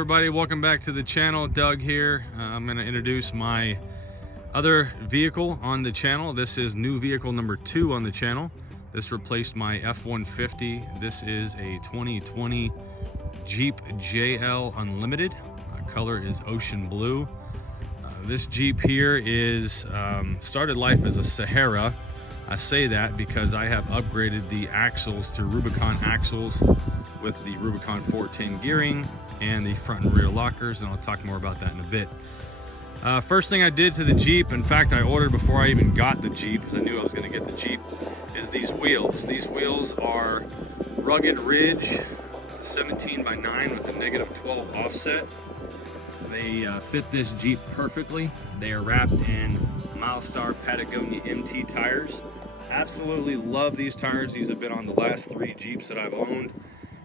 everybody, welcome back to the channel. Doug here. I'm going to introduce my other vehicle on the channel. This is new vehicle number 2 on the channel. This replaced my F-150. This is a 2020 Jeep JL Unlimited. Color is ocean blue. This Jeep here is started life as a Sahara. I say that because I have upgraded the axles to Rubicon Axles with the Rubicon 410 gearing and the front and rear lockers, and I'll talk more about that in a bit. First thing I did to the Jeep, in fact I ordered before I even got the Jeep because I knew I was going to get the Jeep, is these wheels. These wheels are rugged ridge 17x9 with a -12 offset. They fit this Jeep perfectly. They are wrapped in Milestar Patagonia MT tires. Absolutely love these tires. These have been on the last 3 Jeeps that I've owned.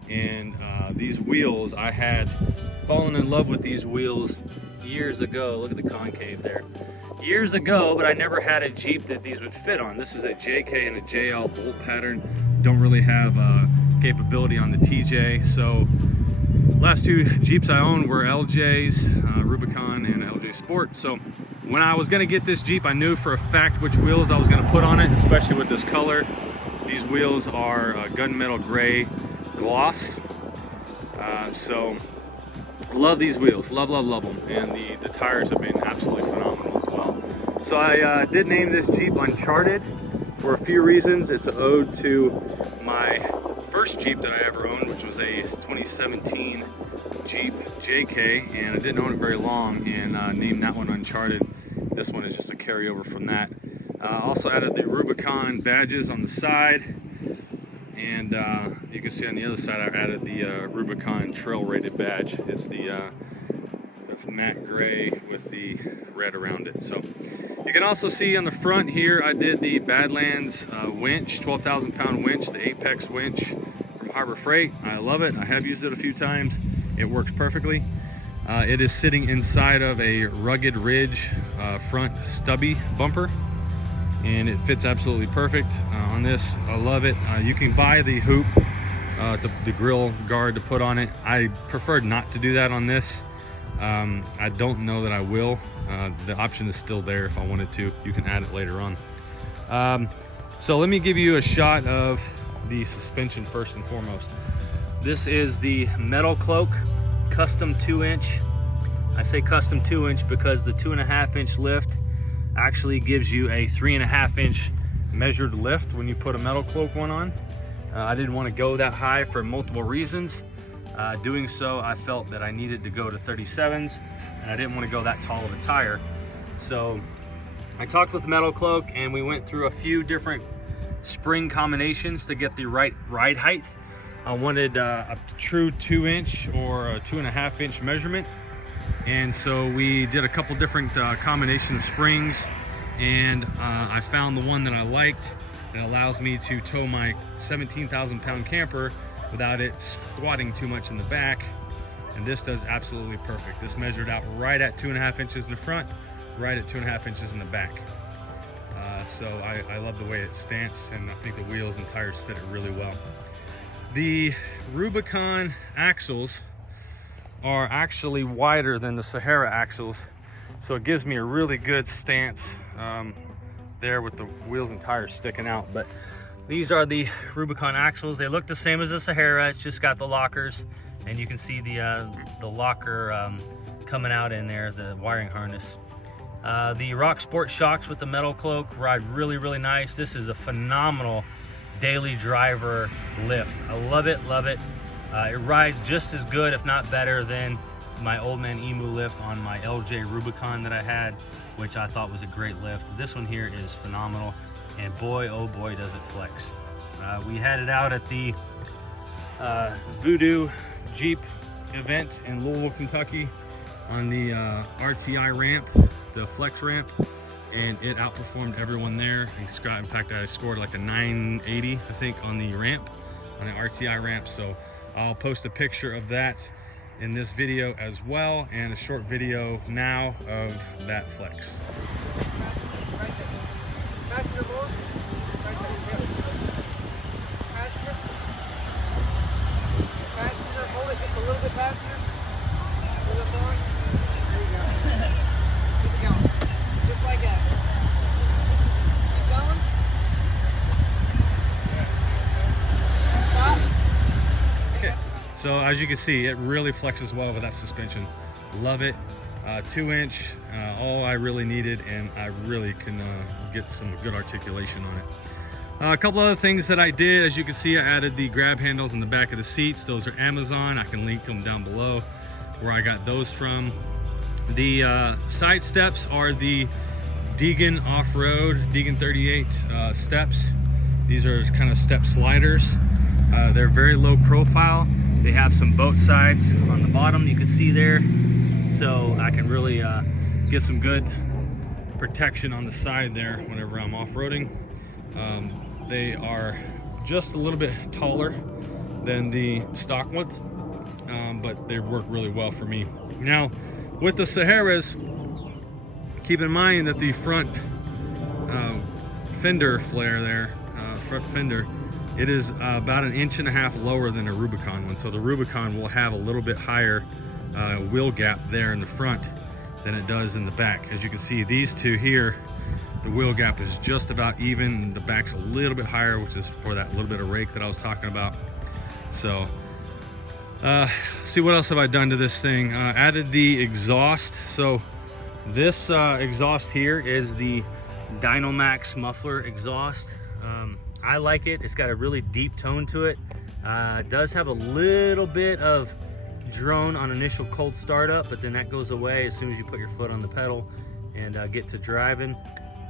And these wheels, I had fallen in love with these wheels years ago. Look at the concave there. Years ago, but I never had a Jeep that these would fit on. This is a JK and a JL bolt pattern. Don't really have capability on the TJ. So last 2 Jeeps I owned were LJs, Rubicon and LJ Sport. So when I was gonna get this Jeep, I knew for a fact which wheels I was gonna put on it, especially with this color. These wheels are gunmetal gray gloss. So love these wheels, love them, and the tires have been absolutely phenomenal as well. So I did name this Jeep Uncharted for a few reasons. It's an ode to my first Jeep that I ever owned, which was a 2017 Jeep JK, and I didn't own it very long, and named that one Uncharted. This one is just a carryover from that. Also added the Rubicon badges on the side, and you can see on the other side I added the Rubicon trail rated badge. It's the matte gray with the red around it. So you can also see on the front here I did the Badlands winch, 12,000 pound winch, the Apex winch from Harbor Freight. I love it. I have used it a few times. It works perfectly. It is sitting inside of a rugged ridge front stubby bumper, and it fits absolutely perfect on this. I love it. You can buy the hoop, the grill guard to put on it. I preferred not to do that on this. I don't know that I will. The option is still there if I wanted to. You can add it later on. So let me give you a shot of the suspension first and foremost. This is the Metalcloak custom 2-inch. I say custom 2-inch because the 2.5-inch lift actually gives you a 3.5-inch measured lift when you put a Metalcloak one on. I didn't want to go that high for multiple reasons. Doing so, I felt that I needed to go to 37s, and I didn't want to go that tall of a tire. So I talked with Metalcloak, and we went through a few different spring combinations to get the right ride height. I wanted a true 2-inch or a 2.5-inch measurement, and so we did a couple different combination of springs, and I found the one that I liked that allows me to tow my 17,000 pound camper without it squatting too much in the back, and this does absolutely perfect. This measured out right at 2.5 inches in the front, right at 2.5 inches in the back. So I love the way it stance, and I think the wheels and tires fit it really well. The Rubicon axles are actually wider than the Sahara axles, so it gives me a really good stance there with the wheels and tires sticking out. But these are the Rubicon axles. They look the same as the Sahara. It's just got the lockers, and you can see the locker coming out in there, the wiring harness. The Rock Sport shocks with the Metalcloak ride really, really nice. This is a phenomenal daily driver lift. I love it, love it. It rides just as good, if not better, than my Old Man Emu lift on my LJ Rubicon that I had, which I thought was a great lift. This one here is phenomenal, and boy, oh boy, does it flex. We had it out at the Voodoo Jeep event in Louisville, Kentucky on the RTI ramp, the flex ramp, and it outperformed everyone there. In fact, I scored like a 980, I think, on the ramp, on the RTI ramp. So I'll post a picture of that in this video as well, and a short video now of that flex. Passenger more. Passenger, hold it just a little bit faster. as you can see, it really flexes well with that suspension. Love it. 2-inch, all I really needed, and I really can get some good articulation on it. A couple other things that I did, as you can see, I added the grab handles in the back of the seats. Those are Amazon. I can link them down below where I got those from. The side steps are the Deegan off-road, Deegan 38 steps. These are kind of step sliders. They're very low profile. They have some boat sides on the bottom, you can see there. So I can really get some good protection on the side there whenever I'm off-roading. They are just a little bit taller than the stock ones, but they work really well for me. Now, with the Saharas, keep in mind that the front fender flare there, front fender, it is about 1.5 inches lower than a Rubicon one. So the Rubicon will have a little bit higher wheel gap there in the front than it does in the back. As you can see, these two here, the wheel gap is just about even. The back's a little bit higher, which is for that little bit of rake that I was talking about. So see, what else have I done to this thing? Added the exhaust. So this exhaust here is the Dynomax muffler exhaust. I like it. It's got a really deep tone to it. It does have a little bit of drone on initial cold startup, but then that goes away as soon as you put your foot on the pedal and get to driving.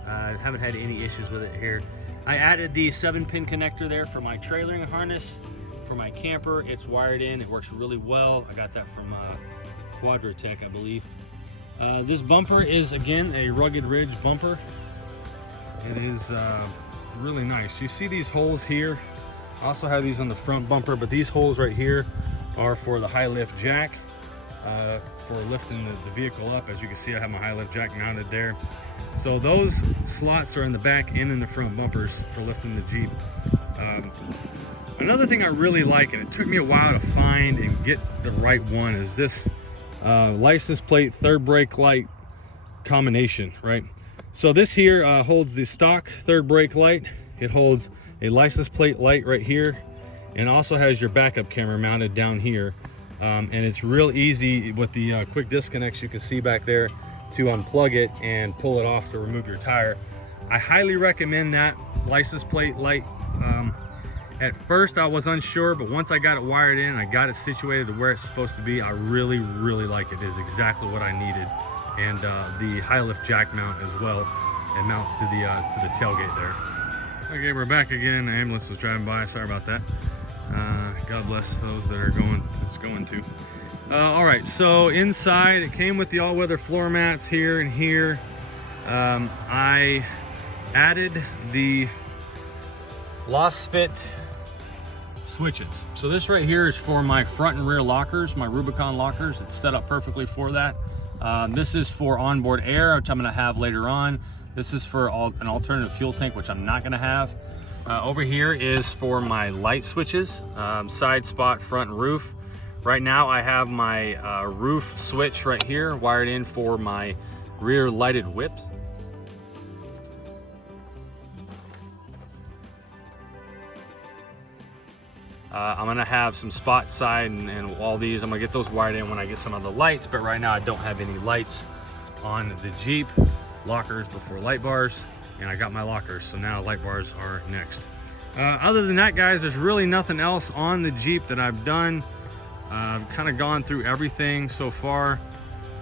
I haven't had any issues with it here. I added the 7-pin connector there for my trailering harness. For my camper, it's wired in. It works really well. I got that from Quadratech, I believe. This bumper is, again, a rugged ridge bumper. It is really nice. You see these holes here? I also have these on the front bumper, but these holes right here are for the high lift jack, for lifting the vehicle up. As you can see, I have my high lift jack mounted there. So those slots are in the back and in the front bumpers for lifting the Jeep. Another thing I really like, and it took me a while to find and get the right one, is this license plate third brake light combination, right? So this here holds the stock third brake light. It holds a license plate light right here, and also has your backup camera mounted down here. And it's real easy with the quick disconnects you can see back there to unplug it and pull it off to remove your tire. I highly recommend that license plate light. At first I was unsure, but once I got it wired in, I got it situated to where it's supposed to be, I really like it. It is exactly what I needed. And the high lift jack mount as well. It mounts to the tailgate there. Okay, we're back again. The ambulance was driving by, sorry about that. God bless those that are it's going to. All right, so inside it came with the all-weather floor mats here and here. I added the LAsFIT switches. So this right here is for my front and rear lockers, my Rubicon lockers. It's set up perfectly for that. This is for onboard air, which I'm going to have later on. This is for an alternative fuel tank, which I'm not going to have. Over here is for my light switches, side spot, front, and roof. Right now I have my roof switch right here wired in for my rear lighted whips. I'm gonna have some spot side and all these. I'm gonna get those wired in when I get some of the lights, but right now I don't have any lights on the Jeep. Lockers before light bars, and I got my lockers, so now light bars are next. Other than that, guys, there's really nothing else on the Jeep that I've done. I've kind of gone through everything so far.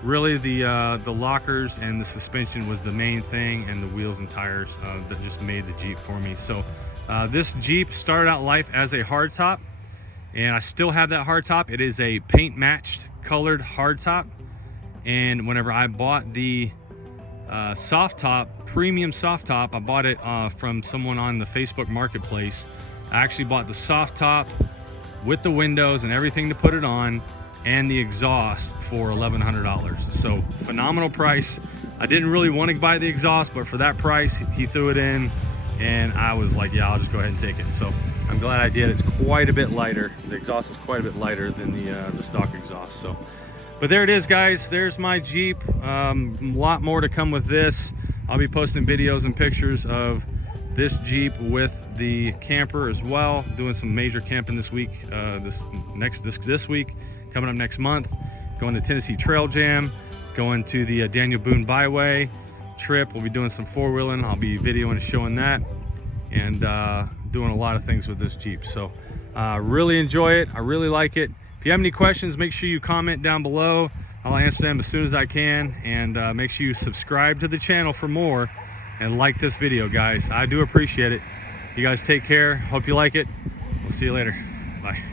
Really, the lockers and the suspension was the main thing, and the wheels and tires that just made the Jeep for me. So this Jeep started out life as a hardtop, and I still have that hardtop. It is a paint matched colored hardtop, and whenever I bought the soft top, premium soft top, I bought it from someone on the Facebook marketplace. I actually bought the soft top with the windows and everything to put it on, and the exhaust for $1,100. So phenomenal price. I didn't really want to buy the exhaust, but for that price he threw it in, and I was like, yeah, I'll just go ahead and take it. So I'm glad I did. It's quite a bit lighter. The exhaust is quite a bit lighter than the stock exhaust. So, but there it is, guys. There's my Jeep. A lot more to come with this. I'll be posting videos and pictures of this Jeep with the camper as well. Doing some major camping this week, this week, coming up next month. Going to Tennessee Trail Jam, going to the Daniel Boone Byway trip. We'll be doing some four-wheeling. I'll be videoing and showing that, and doing a lot of things with this Jeep. So really enjoy it. I really like it. If you have any questions, make sure you comment down below. I'll answer them as soon as I can, and make sure you subscribe to the channel for more, and like this video, guys. I do appreciate it. You guys take care. Hope you like it. We'll see you later. Bye.